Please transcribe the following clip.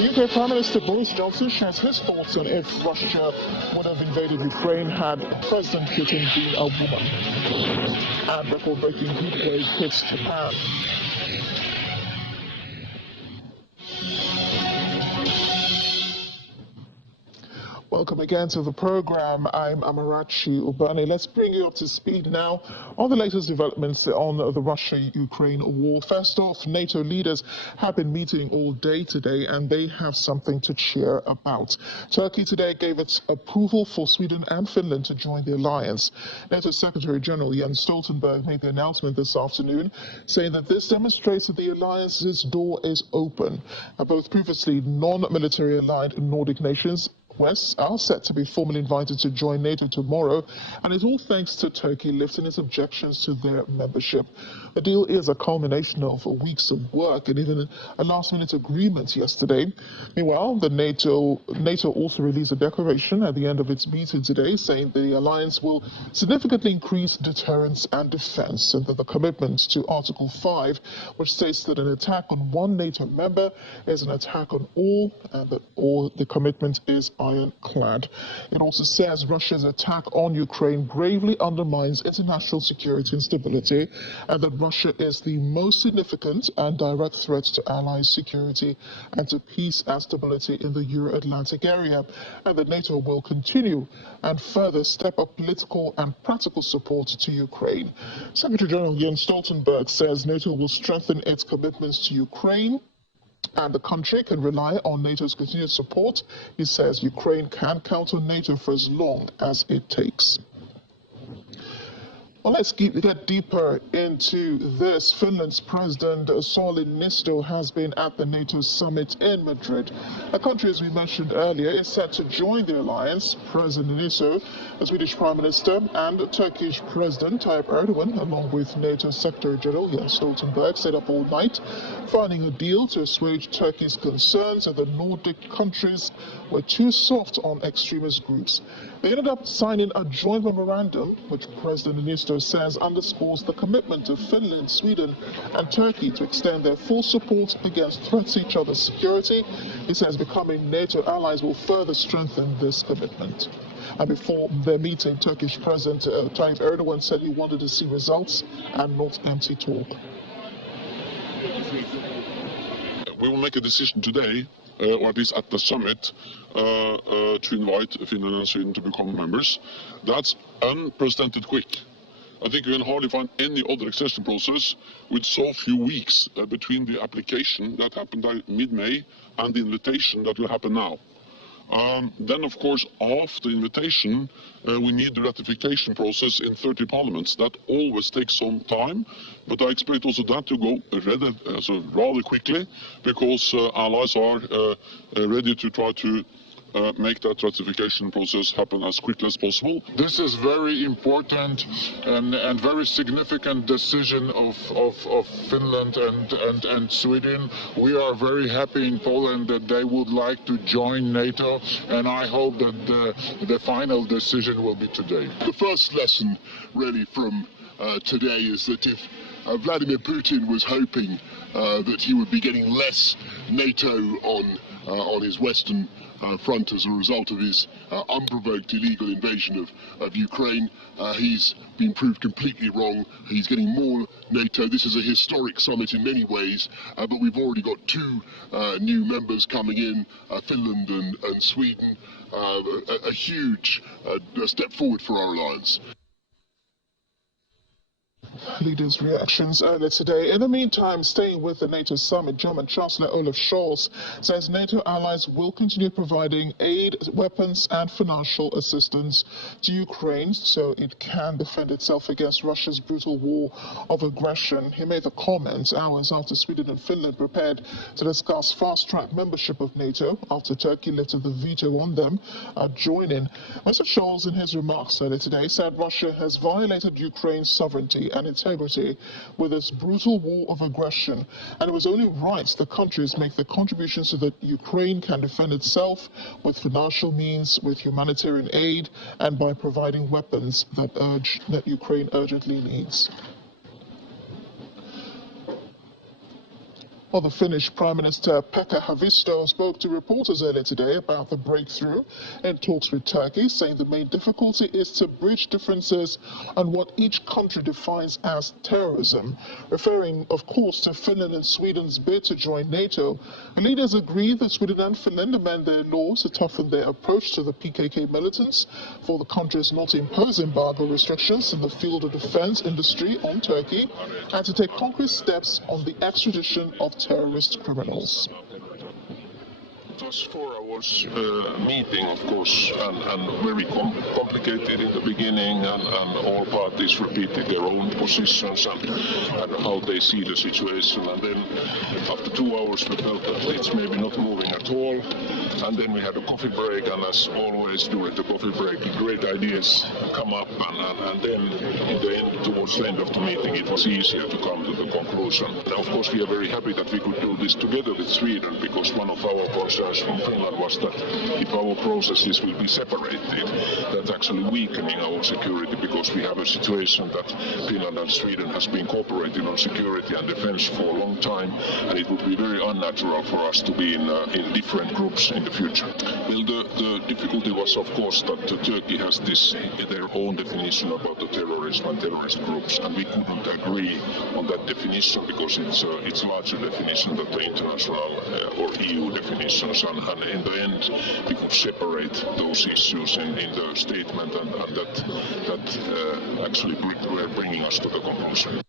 The UK Prime Minister Boris Johnson shares his thoughts on if Russia would have invaded Ukraine had President Putin been a woman. And record-breaking heat wave hits Japan. Welcome again to the program. I'm Amarachi Ubani. Let's bring you up to speed now on the latest developments on the Russia-Ukraine war. First off, NATO leaders have been meeting all day today, and they have something to cheer about. Turkey today gave its approval for Sweden and Finland to join the alliance. NATO Secretary General Jens Stoltenberg made the announcement this afternoon, saying that this demonstrates that the alliance's door is open. Both previously non-military aligned Nordic nations West are set to be formally invited to join NATO tomorrow, and it's all thanks to Turkey lifting its objections to their membership. The deal is a culmination of weeks of work and even a last-minute agreement yesterday. Meanwhile, the NATO also released a declaration at the end of its meeting today, saying the alliance will significantly increase deterrence and defense, and that the commitment to Article 5, which states that an attack on one NATO member is an attack on all, and that the commitment is ironclad. It also says Russia's attack on Ukraine gravely undermines international security and stability, and that Russia is the most significant and direct threat to Allies' security and to peace and stability in the Euro-Atlantic area, and that NATO will continue and further step up political and practical support to Ukraine. Secretary General Jens Stoltenberg says NATO will strengthen its commitments to Ukraine, and the country can rely on NATO's continued support. He says Ukraine can count on NATO for as long as it takes. Well, let's get deeper into this. Finland's President Sauli Niinisto has been at the NATO summit in Madrid. A country, as we mentioned earlier, is set to join the alliance. President Niinisto, the Swedish Prime Minister, and Turkish President Tayyip Erdogan, along with NATO Secretary General Jens Stoltenberg, stayed up all night, finding a deal to assuage Turkey's concerns that the Nordic countries were too soft on extremist groups. They ended up signing a joint memorandum, which President Niinisto says underscores the commitment of Finland, Sweden, and Turkey to extend their full support against threats to each other's security. He says becoming NATO allies will further strengthen this commitment. And before their meeting, Turkish President Tayyip Erdogan said he wanted to see results and not empty talk. We will make a decision today, or at least at the summit, to invite Finland and Sweden to become members. That's unprecedented quick. I think you can hardly find any other accession process with so few weeks between the application that happened mid-May and the invitation that will happen now. Then, of course, after the invitation, we need the ratification process in 30 parliaments. That always takes some time, but I expect also that to go rather quickly, because allies are ready to try to make that ratification process happen as quickly as possible. This is very important and very significant decision of Finland and Sweden. We are very happy in Poland that they would like to join NATO, and I hope that the final decision will be today. The first lesson really from today is that if Vladimir Putin was hoping that he would be getting less NATO on his western front as a result of his unprovoked illegal invasion of Ukraine. He's been proved completely wrong. He's getting more NATO. This is a historic summit in many ways, but we've already got two new members coming in, Finland and Sweden. A huge step forward for our alliance. Leaders' reactions earlier today. In the meantime, staying with the NATO summit, German Chancellor Olaf Scholz says NATO allies will continue providing aid, weapons and financial assistance to Ukraine so it can defend itself against Russia's brutal war of aggression. He made the comments hours after Sweden and Finland prepared to discuss fast-track membership of NATO after Turkey lifted the veto on them joining. Mr. Scholz, in his remarks earlier today, said Russia has violated Ukraine's sovereignty and integrity with its brutal war of aggression, and it was only right the countries make the contributions so that Ukraine can defend itself with financial means, with humanitarian aid, and by providing weapons that Ukraine urgently needs. Well, the Finnish Prime Minister Pekka Haavisto spoke to reporters earlier today about the breakthrough in talks with Turkey, saying the main difficulty is to bridge differences on what each country defines as terrorism. Referring, of course, to Finland and Sweden's bid to join NATO, the leaders agreed that Sweden and Finland amend their laws to toughen their approach to the PKK militants, for the countries not to impose embargo restrictions in the field of defense industry on Turkey, and to take concrete steps on the extradition of terrorist criminals. It was 4 hours meeting, of course, and very complicated in the beginning, and all parties repeated their own positions and how they see the situation. And then after 2 hours we felt that it's maybe not moving at all. And then we had a coffee break, and as always during the coffee break, great ideas come up, and then in the end, towards the end of the meeting, it was easier to come to the conclusion. And of course, we are very happy that we could do this together with Sweden, because one of our concerns from Finland was that if our processes will be separated, that's actually weakening our security, because we have a situation that Finland and Sweden has been cooperating on security and defense for a long time, and it would be very unnatural for us to be in different groups in the future. Well, the difficulty was, of course, that Turkey has their own definition about the terrorism and terrorist groups, and we couldn't agree on that definition because it's a larger definition than the international or EU definitions, and in the end we could separate those issues in the statement, and that actually were bringing us to the conclusion.